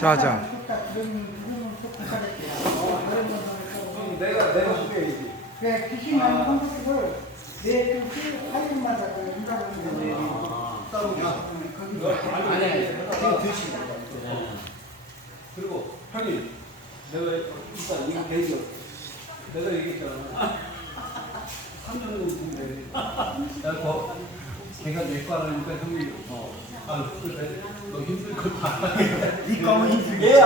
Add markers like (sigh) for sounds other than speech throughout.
자, 자. 내가 내가 소개해야지. 그 귀신하는 성격을 내그 하인마다 그 인가하는 따로냐? 거기 아니 드시고. 그리고 형님, 내가 일단 이거 대기업. 내가 얘기했잖아. 3년 됐는데, 나 거, 걔가 내과 하니까 형이 어, 아 그래, 너 힘들 거다. 이 거면 힘들게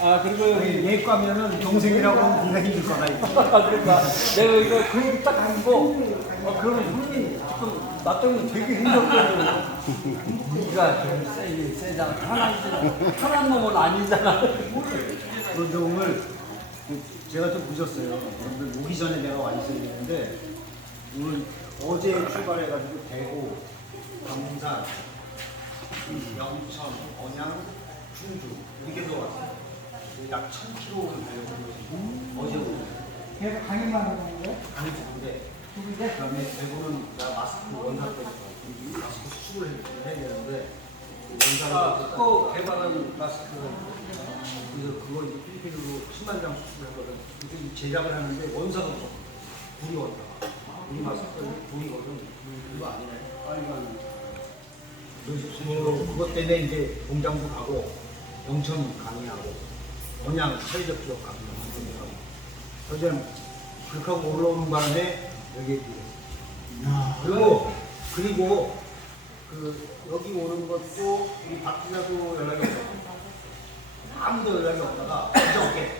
아 그리고 여기 예과면은 동생이라고 하면 네가 힘들 거다. 아, 그러니까 내가 이거 그 얘기 딱 하고 어, 그러면 형님 지금 나 때문에 되게 힘들거든요. 네가 좀 세, 세잖아. 편한, 편한 놈은 아니잖아. 그런데 오늘 제가 좀 늦었어요. 오늘 오기 전에 내가 와 있어야 되는데 오늘 어제 출발해가지고 대구, 강산, 영천, 언양, 충주 이렇게 서 왔어요. 약 1000km 달려서 어제 오늘. 계속 강의만 하는 거예요? 아니 근데 그 다음에 대구는 나 마스크 원사 때문에 마스크 수술을 해야 되는데 아, 원사를 그거 개발한 마스크가 그래서 그거 이제 필리핀으로 10만 장 수출했거든. 그래서 이 제작을 하는데 원사가 없어. 그, 그것 때문에 이제 공장도 가고, 영천 강의하고, 언양 사회적 기업 가고, 하고. 어제 그렇게 하고 올라오는 바람에 여기에. 그리고, 그리고, 그, 여기 오는 것도 우리 박 기자도 연락이 없었고, 아무도 연락이 없다가 그저께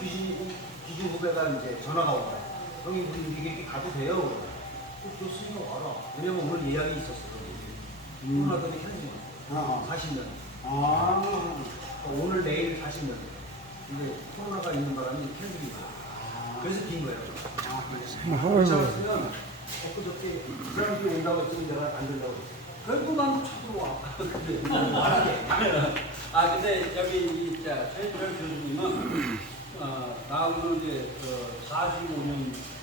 귀신 귀신 후배가 이제 전화가 온 거야. 형이 우리 이렇게 가도 돼요? 어, 좋습니다 와라. 왜냐면 오늘 예약이 있었어. 음. 하더니 아. 40년. 아. 그러니까 오늘 내일 40년. 근데 코로나가 있는 바람에 캔들이 거야. 그래서 빈 거예요. 아이고. 그렇으면 엊그저께 그 사람들이 온다고 했더니 내가 안 된다고. 결국 난 쳐들어와. 근데 아 근데 여기 이 자, 최철 교수님은 어, 나하고는 이제 그 45년 우정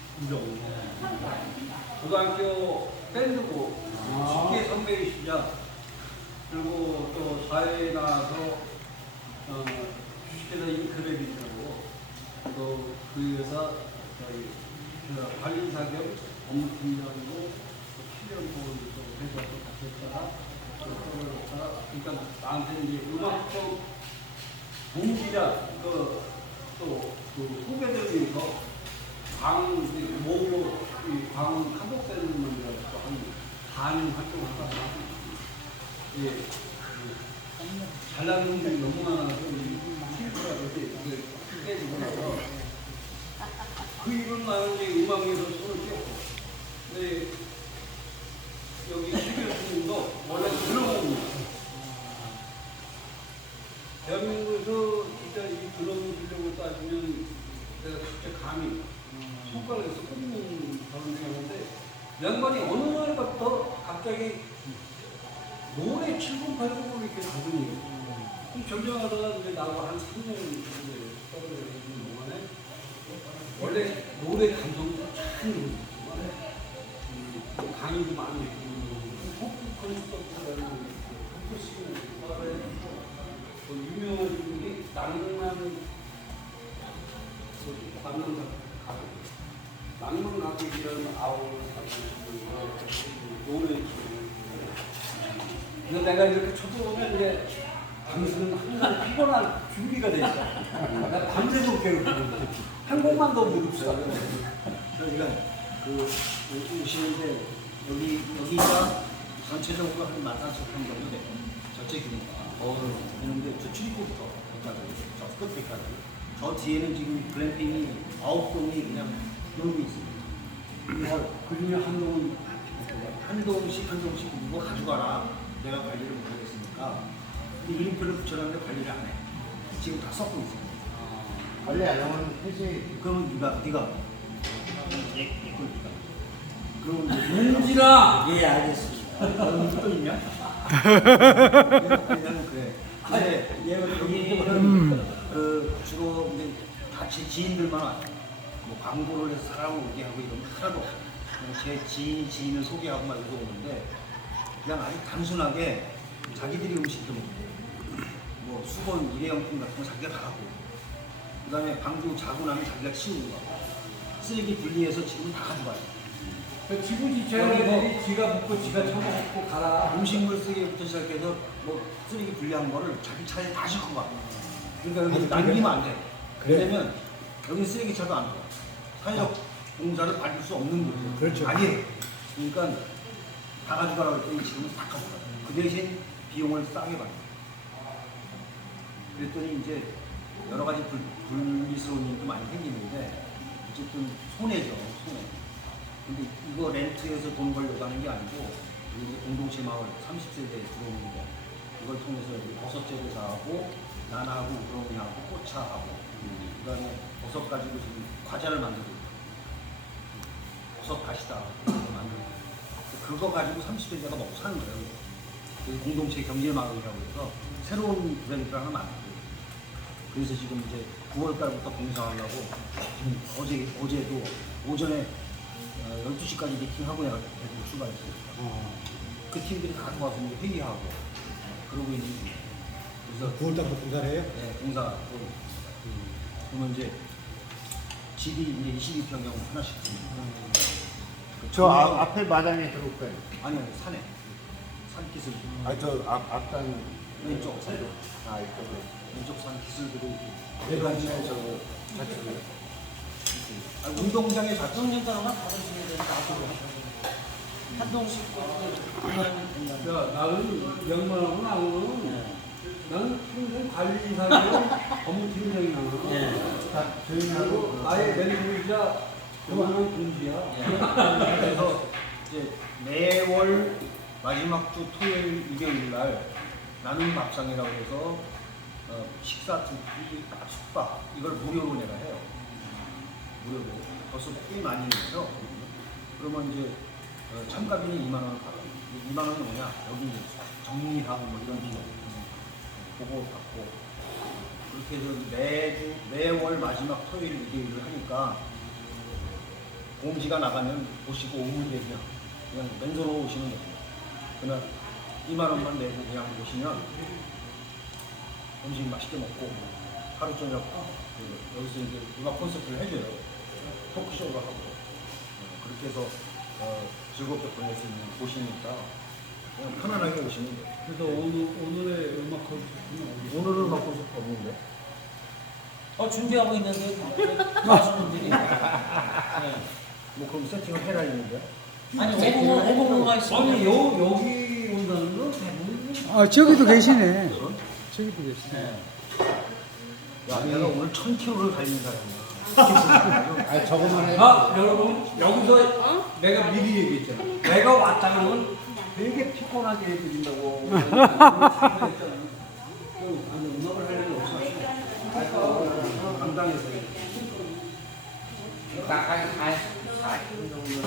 고등학교 밴드고 직계 선배이시자 그리고 또 사회에 나와서 어, 주식회사 인크레딧하고 또그 회사 저희 그 관리사 겸 업무팀장이고 7년 동안 또 회사도 같이 했다가 또 떨어졌다가 그러니까 나한테 이제 음악적 동기라 그또그 후배들에서 광 목으로 이 광은 한복되는 분들 또한 4년 활동하다가 예, 그 잘나는 분들이 너무 많아서 이 실수라고 이렇게 깨지고 나서 그 일은 나는 이제 음악에서 손을 떼고 근데 여기 최 교수님도 원래 드럼입니다. 대한민국에서 진짜 이 드럼 실력을 따지면 내가 진짜 감히 손가락에서 꼽는 그런 중이었는데 양반이 어느 날부터 갑자기 노래 7분 8분을 이렇게 가더니 좀 정정하다가 이제 나하고 한 3년 정도 떨어져 있는 동안에 원래 노래 감성도 참 음, 강의도 많이 했고 시즌 그 유명한 분이 낭만 그 낭만 가족 낭만 가족이라는 아홉 노래 그래서 내가 이렇게 쳐들어오면 이제 당신은 항상 피곤한 준비가 돼 있어. 나 밤새도록 괴롭히거든. 한 곡만 더 부릅시다. 그러니까 그 오시는데 여기 여기가 전체적으로 한 만사천 평 정도 돼요. 전체 규모가. 어, 되는데 저 출입구부터 여기까지 저 끝에까지. 저 뒤에는 지금 글램핑이 아홉 동이 그냥 놀고 있습니다. 그래서 그 중에 한 명은 한 동씩 한 동씩 이거 가져가라. 내가 관리를 못 하겠으니까. 근데 이름표를 붙여놨는데 관리를 안 해. 지금 다 섞고 있습니다. 원래 안 하면 회식 그러면 네가 네가 얘 이걸 네가. 그럼 이제 문진아! 예, 알겠습니다. 너는 또 있냐? (laughs) 그냥 그래. 근데 여기는 그 주로 이제 같이 지인들만 와요. 뭐 광고를 해서 사람을 오게 하고 이런 거 하나도 없어요. 제 지인 지인을 소개하고 막 이러고 오는데 그냥 아주 단순하게 자기들이 음식도 먹고 뭐 수건 일회용품 같은 거 자기가 다 갖고 그 다음에 방주 자고 나면 자기가 치우고 가고 쓰레기 분리해서 지금 다 가져가요. 그 지구지처럼 지가 먹고 지가 처먹고 가라. 음식물 쓰레기부터 시작해서 뭐 쓰레기 분리한 거를 자기 차에 다 싣고 가. 그러니까 여기 남기면 안 돼. 그래? 왜냐면 여기 쓰레기차도 안 들어. 사회적 공사를 받을 수 없는 거죠. 그렇죠. 아예. 그러니까 다 가져가라고 했더니 지금은 다 가져가. 그 대신 비용을 싸게 받아. 그랬더니 이제 여러 가지 불, 불미스러운 일도 많이 생기는데 어쨌든 손해죠, 손해. 근데 이거 렌트해서 돈 벌려고 하는 게 아니고 공동체 마을 30세대 들어오는 거 이걸 통해서 버섯 재배사하고 나나하고 우렁이하고 꽃차하고 그다음에 버섯 가지고 지금 과자를 만들고 버섯 가시다 만들고 그거 가지고 30세대가 먹고 사는 거예요. 그 공동체 경제 마을이라고 해서 새로운 브랜드를 하나 만들고 그래서 지금 이제 9월달부터 공사하려고 지금 어제 어제도 오전에 어, 12시까지 미팅하고 내가 대구 출발했어요. 그 팀들이 다 와서 이제 회의하고 그러고 있는 중이에요. 그래서 9월달부터 공사를 해요? 네, 공사 또 그러면 이제 집이 이제 22평형 하나씩 그저 아, 앞에 마당에 들어올 거예요. 아니 아니 산에 산기슭 아, 저 앞, 앞단. 왼쪽 산 아, 이쪽에. 왼쪽 산 기슭으로 이렇게 대관시에 저. 아, 운동장에 좌측 작성년단만 받으시면 되니까 앞으로 한동식 그 야, 나는 영만하고 나는 나는 평생 관리사고 업무팀장이야. 예. 다 조용히 하고. 아예 멘토이자 그만한 공지야. 그래서 이제 매월 마지막 주 토요일 일요일 날 나눔 밥상이라고 해서 어, 식사 두 끼, 숙박 이걸 무료로 내가 해요. 무료로 벌써 꽤 많이 해서 그러면 이제 어, 참가비는 2만 원을 받아. 2만 원은 뭐냐? 여기 정리하고 뭐 이런 비용 보고 받고 그렇게 해서 매주 매월 마지막 토요일 일요일을 하니까 공지가 나가면 보시고 오면 되냐 그냥 맨손으로 오시는 거죠. 그냥 2만 원만 내고 그냥 오시면 음식 맛있게 먹고 하루 저녁 그 여기서 이제 음악 콘서트를 해줘요. 토크쇼를 하고 어, 그렇게 해서 어, 즐겁게 보낼 수 있는 곳이니까 그냥 편안하게 오시는 거예요. 그래서 오늘 오늘의 음악 콘서트는 어디? 오늘은 음악 콘서트 없는데 어, 준비하고 있는데 (laughs) 가수분들이 네. 뭐 그럼 세팅을 해라 했는데 아니 오공원 오공원가 있으면 아니 여 여기 온다는 건 대부분 아 저기도 계시네. 저기도 계시네. 네. 야 내가 오늘 1000km를 달린 사람이야. 아, 저것만 해. 아 여러분 여기서 내가 미리 얘기했잖아. 내가 왔다는 되게 피곤하게 해드린다고. 아니 음악을 할 일이 없어. 강당에서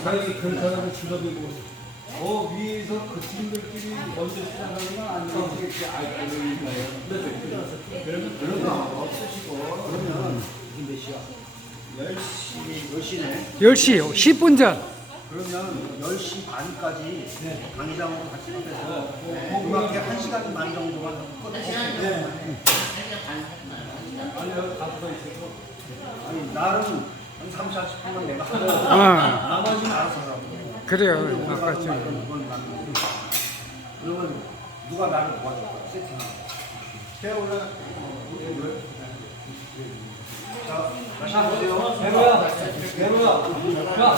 자기 그 사람을 직업이고 어 위에서 그 팀들끼리 먼저 시작하는 건 이렇게 알고 있는 거예요. 그러면 그런 거 없으시고 그러면? 10시, 10시네. 10시 10분 전. 그러면 10시 반까지 강의장으로 같이 합해서 음악회 1시간 반 정도만 끊어주세요. 아니요 가서 있고 아니, 나는 한 3, 40분만 내가 하고 아. 나머지는 알아서 하라고. 그래요. 아까 좀. 그러면 누가 나를 도와줘? 세팅하고. 제가 올라 자, 다 시 보세요. 배로야 배로야 야